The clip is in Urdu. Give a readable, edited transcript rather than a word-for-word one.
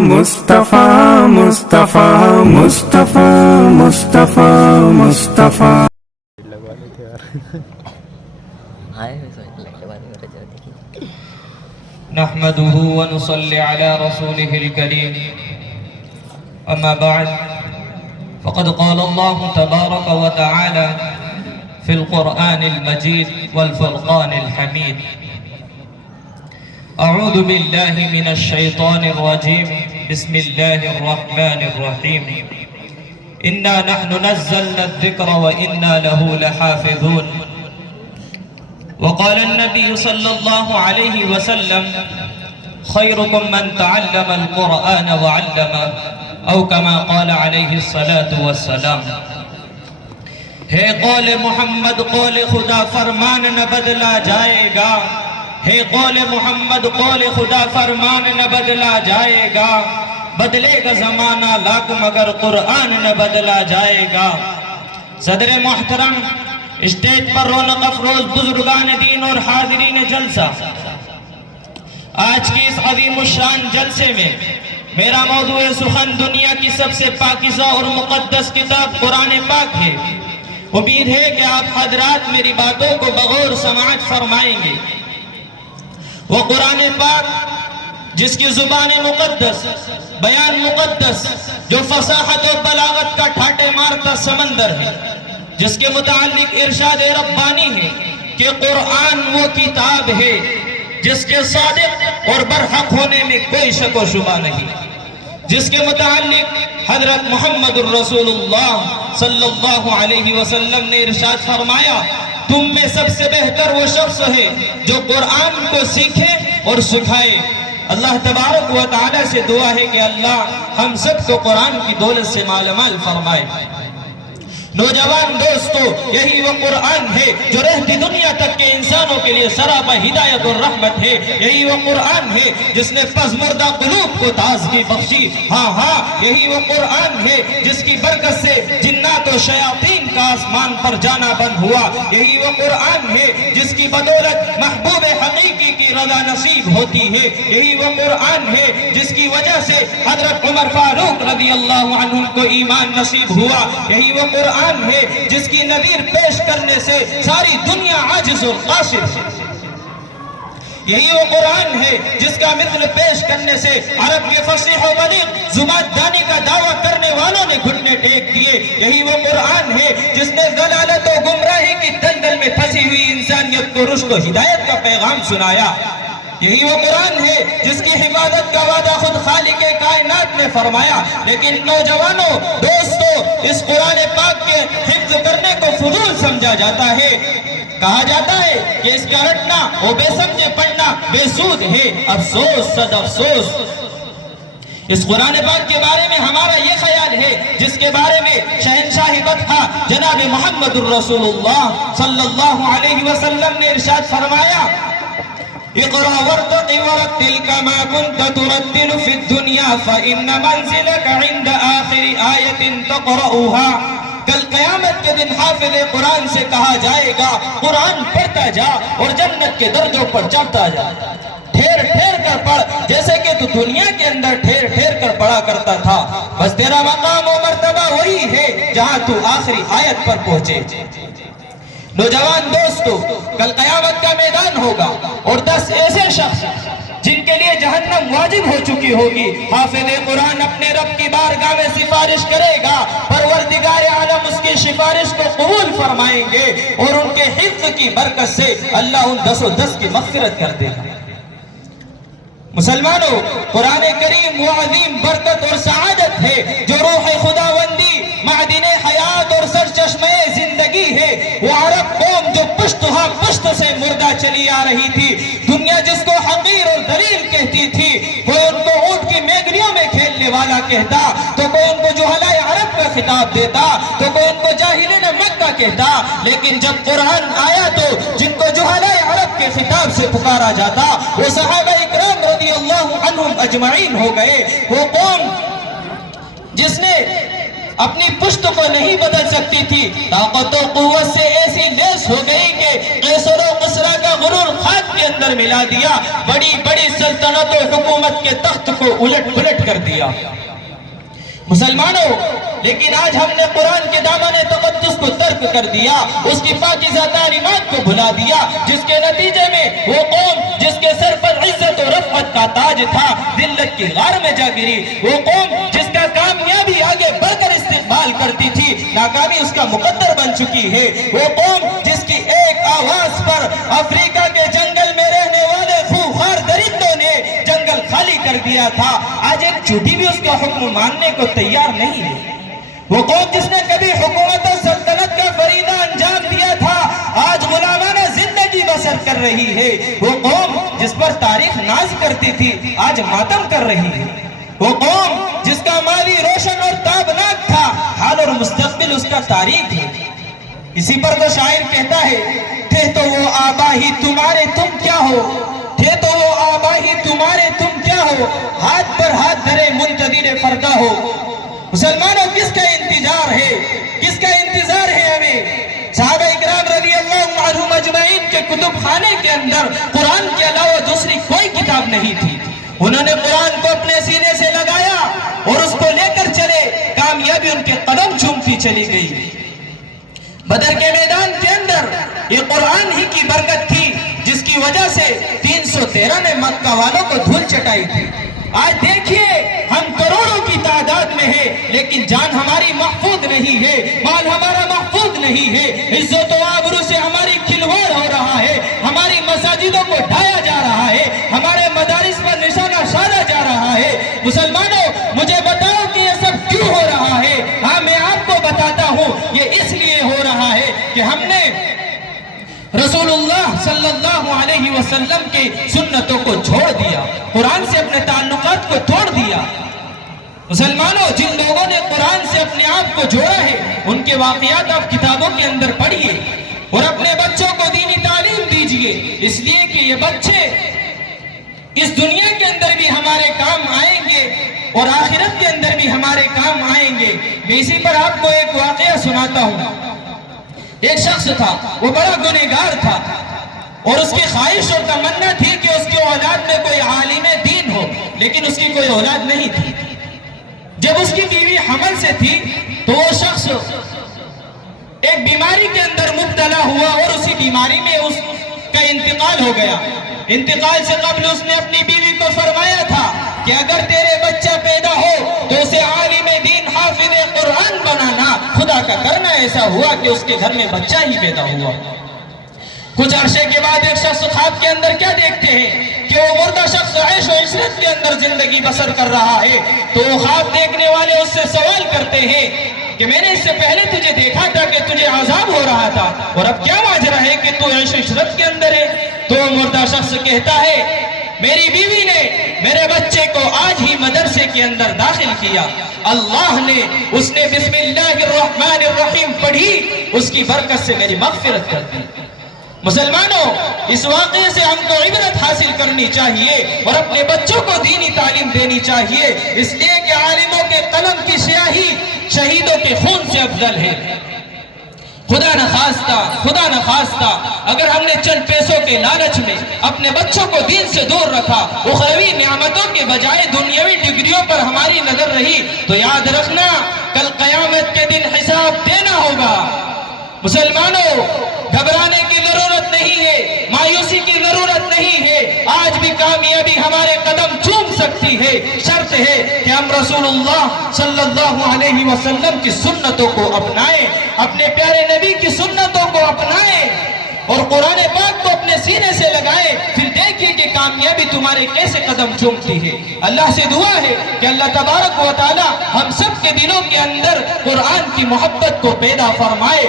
مصطفیٰ مصطفیٰ مصطفیٰ مصطفیٰ مصطفیٰ نحمده ونصلي على رسوله الكريم أما بعد فقد قال الله تبارك وتعالى في القرآن المجيد والفرقان الحميد أعوذ بالله من الشيطان الرجيم بسم الله الرحمن الرحيم إنا نحن نزلنا الذكر وإنا له لحافظون وقال النبي صلى الله عليه وسلم خيركم من تعلم القرآن وعلمه أو كما قال عليه الصلاة والسلام ہے قول محمد قول خدا فرمان نہ بدلا جائے گا ہے قول محمد قول خدا فرمان نہ بدلا جائے گا بدلے گا زمانہ لاکھ مگر قرآن نہ بدلا جائے گا صدر محترم اسٹیج پر رونق افروز بزرگان دین اور حاضرین جلسہ آج کی اس عظیم الشان جلسے میں میرا موضوع سخن دنیا کی سب سے پاکیزہ اور مقدس کتاب قرآن پاک ہے امید ہے کہ آپ حضرات میری باتوں کو بغور سماعت فرمائیں گے وہ قرآن پاک جس کی زبان مقدس بیان مقدس جو فصاحت و بلاغت کا ٹھاٹے مارتا سمندر ہے جس کے متعلق ارشاد ربانی ہے کہ قرآن وہ کتاب ہے جس کے صادق اور برحق ہونے میں کوئی شک و شبہ نہیں جس کے متعلق حضرت محمد الرسول اللہ صلی اللہ علیہ وسلم نے ارشاد فرمایا تم میں سب سے بہتر وہ شخص ہے جو قرآن کو سیکھے اور سکھائے اللہ تبارک و تعالی سے دعا ہے کہ اللہ ہم سب کو قرآن کی دولت سے مالا مال فرمائے نوجوان دوستو یہی وہ قرآن ہے جو رہتی دنیا تک کے انسانوں کے لیے سراپا ہدایت اور رحمت ہے یہی وہ قرآن ہے جس نے پزمردہ قلوب کو تازگی بخشی ہاں یہی وہ قرآن ہے جس کی برکت سے جنات و شیاطین کا آسمان پر جانا بند ہوا یہی وہ قرآن ہے جس کی بدولت محبوب حقیقی کی رضا نصیب ہوتی ہے یہی وہ قرآن ہے جس کی وجہ سے حضرت عمر فاروق رضی اللہ عنہ کو ایمان نصیب ہوا یہی وہ قرآن ہے جس کی نظیر پیش کرنے سے ساری دنیا عاجز اور قاصر ہے یہی وہ قرآن ہے جس کا مثل پیش کرنے سے عرب کے فصیح و بلیغ زبان دانی کا دعویٰ کرنے والوں نے گھٹنے ٹیک دیے یہی وہ قرآن ہے جس نے ضلالت و گمراہی کی دلدل میں پھنسی ہوئی انسانیت کو رشد و ہدایت کا پیغام سنایا یہی وہ قرآن ہے جس کی حفاظت کا وعدہ خود خالق کائنات نے فرمایا لیکن نوجوانوں دوستو اس قرآن پاک کے حفظ کرنے کو فضول سمجھا جاتا ہے کہا جاتا ہے کہ اس کا رٹنا وہ بے سمجھے پڑھنا بے سود ہے افسوس صد افسوس اس قرآن پاک کے بارے میں ہمارا یہ خیال ہے جس کے بارے میں شہنشاہ بطحہ جناب محمد الرسول اللہ صلی اللہ علیہ وسلم نے ارشاد فرمایا اقرأ وارتق ورتل كما كنت ترتل في الدنيا فإن منزلك عند آخر آية تقرأها کل قیامت کے دن حافظ قرآن سے کہا جائے گا قرآن پڑھتا جا اور جنت کے درجوں پر چڑھتا جا ٹھیر ٹھیر کر پڑھ جیسے کہ تو دنیا کے اندر ٹھیر ٹھیر کر پڑھا کرتا تھا بس تیرا مقام و مرتبہ وہی ہے جہاں تو آخری آیت پر پہنچے نوجوان دوستو کل قیامت کا میدان ہوگا اور 10 ایسے شخص جن کے لیے جہنم واجب ہو چکی ہوگی حافظ قرآن اپنے رب کی بارگاہ میں سفارش کرے گا پروردگار عالم اس کی سفارش کو قبول فرمائیں گے اور ان کے حفظ کی برکت سے اللہ ان 10 و 10 کی مغفرت کر دے گا مسلمانوں قرآن کریم وہ عظیم برکت اور سعادت ہے جو روح خداوندی معدن حیات اور سرچشمے زندگی ہے وہ عرب قوم جو پشت ہاں پشت سے مردہ چلی آ رہی تھی دنیا جس کو حقیر اور ذلیل کہتی تھی کوئی ان کو اونٹ کی میگریوں میں کھیلنے والا کہتا تو کوئی ان کو جہلائے عرب کا خطاب دیتا تو کوئی ان کو جاہلین مکہ کہتا لیکن جب قرآن آیا تو جن کو جہلائے عرب کے خطاب سے پکارا جاتا وہ صحابہ اکرام رضی اللہ عنہم اجمعین ہو گئے وہ قوم جس نے اپنی پشت کو نہیں بدل سکتی تھی، طاقت و قوت سے ایسی لیس ہو گئی کہ قیصر و کسریٰ کا غرور خاک کے اندر ملا دیا، بڑی بڑی سلطنت و حکومت کے تخت کو الٹ پلٹ کر دیا۔ مسلمانوں، لیکن آج ہم نے قرآن کے دامن تقدس کو ترک کر دیا، اس کی پاکیزہ تعلیمات کو بھلا دیا، جس کے نتیجے میں وہ قوم جس کے سر پر عزت و رفعت کا تاج تھا، ذلت کی غار میں جا گری۔ وہ قوم جس کا کامیابی آگے بڑھ کر استقبال کرتی تھی، ناکامی اس کا مقدر بن چکی ہے۔ وہ قوم جس کی ایک آواز پر افریقہ کے جنگل میں رہنے والے خوخار درندوں نے جنگل خالی کر دیا تھا، آج ایک چوٹی بھی اس کا حکم ماننے کو تیار نہیں ہے۔ وہ قوم جس نے کبھی حکومت و سلطنت کا فریضہ انجام دیا تھا، آج غلامانہ زندگی بسر کر رہی ہے۔ وہ قوم جس پر تاریخ ناز کرتی تھی، آج ماتم کر رہی ہے۔ وہ قوم جس کا ماضی روشن اور تابناک تھا، حال اور مستقبل اس کا تاریخ ہے۔ اسی پر وہ شاعر کہتا ہے، تھے تو وہ آبا ہی تمہارے تم کیا ہو، تھے تو وہ آبا ہی تمہارے تم کیا ہو، ہاتھ پر ہاتھ دھرے منتظر فردا ہو۔ مسلمانوں، کس کا انتظار ہے، کس کا انتظار ہے ہمیں؟ صحابہ اکرام رضی اللہ عنہم اجمعین کے کتب خانے کے اندر قرآن کے علاوہ دوسری کوئی کتاب نہیں تھی۔ انہوں نے قرآن کو اپنے سینے سے لگایا اور اس کو لے کر چلے، کامیابی ان کے قدم چومتی چلی گئی۔ بدر کے میدان کے اندر یہ قرآن ہی کی برکت تھی، جس کی وجہ سے 313 نے مکہ والوں کو دھول چٹائی تھی۔ آج دیکھیے، ہم کروڑوں کی تعداد میں ہیں، لیکن جان ہماری محفوظ نہیں ہے، مال ہمارا محفوظ نہیں ہے، عزت و آبرو سے ہماری کھلواڑ ہو رہا ہے، ہماری مساجدوں کو ڈھایا جا رہا ہے، ہمارے مدارس پر نشانہ سادا جا رہا ہے۔ مسلمانوں، مجھے بتاؤ کہ یہ سب کیوں ہو رہا ہے؟ ہاں، میں آپ کو بتاتا ہوں، یہ اس لیے ہو رہا ہے کہ ہم نے رسول اللہ صلی اللہ علیہ وسلم کی سنتوں کو چھوڑ دیا، قرآن سے اپنے تعلقات کو توڑ دیا۔ مسلمانوں، جن لوگوں نے قرآن سے اپنے آپ کو جوڑا ہے، ان کے واقعات آپ کتابوں کے اندر پڑھیے اور اپنے بچوں کو دینی تعلیم دیجیے، اس لیے کہ یہ بچے اس دنیا کے اندر بھی ہمارے کام آئیں گے اور آخرت کے اندر بھی ہمارے کام آئیں گے۔ میں اسی پر آپ کو ایک واقعہ سناتا ہوں۔ ایک شخص تھا، وہ بڑا گنہگار تھا اور اس کی خواہش اور تمنا تھی کہ اس کی اولاد میں کوئی عالم دین ہو، لیکن اس کی کوئی اولاد نہیں تھی۔ جب اس کی بیوی حمل سے تھی تو وہ شخص ایک بیماری کے اندر مبتلا ہوا اور اسی بیماری میں اس کا انتقال ہو گیا۔ انتقال سے قبل اس نے اپنی بیوی کو فرمایا تھا کہ اگر تیرے بچہ پیدا ہو تو اسے عالم دین حافظ قرآن بنانا۔ خدا کا کرنا ایسا ہوا کہ اس کے گھر میں بچہ ہی پیدا ہوا۔ کچھ عرصے کے بعد ایک شخص خواب کے اندر کیا دیکھتے ہیں کہ وہ مردہ شخص عیش و عشرت کے اندر زندگی بسر کر رہا ہے، تو وہ خواب دیکھنے والے اس سے سوال کرتے ہیں کہ میں نے اس سے پہلے تجھے دیکھا تھا کہ تجھے عذاب ہو رہا تھا، اور اب کیا ماجرا ہے کہ تو عیش و عشرت کے اندر ہے؟ تو وہ مردہ شخص کہتا ہے، میری بیوی نے میرے بچے کو آج ہی مدرسے کے اندر داخل کیا، اللہ نے اس نے بسم اللہ الرحمن الرحیم پڑھی، اس کی برکت سے میری مغفرت کر دی۔ مسلمانوں، اس واقعے سے ہم کو عبرت حاصل کرنی چاہیے اور اپنے بچوں کو دینی تعلیم دینی چاہیے، اس لیے کہ عالموں کے قلم کی سیاہی شہیدوں کے خون سے افضل ہے۔ خدا نخواستہ اگر ہم نے چند پیسوں کے لالچ میں اپنے بچوں کو دین سے دور رکھا، اخروی نعمتوں کے بجائے دنیاوی ڈگریوں پر ہماری نظر رہی، تو یاد رکھنا کل قیامت کے دن حساب دینا ہوگا۔ مسلمانوں، گھبرانے کی ضرورت نہیں ہے، مایوسی کی ضرورت نہیں ہے، آج بھی کامیابی ہمارے قدم چوم سکتی ہے، شرط ہے کہ ہم رسول اللہ صلی اللہ علیہ وسلم کی سنتوں کو اپنائیں، اپنے پیارے نبی کی سنتوں کو اپنائیں اور قرآن پاک کو اپنے سینے سے لگائیں، پھر دیکھیے کہ کامیابی تمہارے کیسے قدم چومتی ہے۔ اللہ سے دعا ہے کہ اللہ تبارک و تعالی ہم سب کے دلوں کے اندر قرآن کی محبت کو پیدا فرمائے۔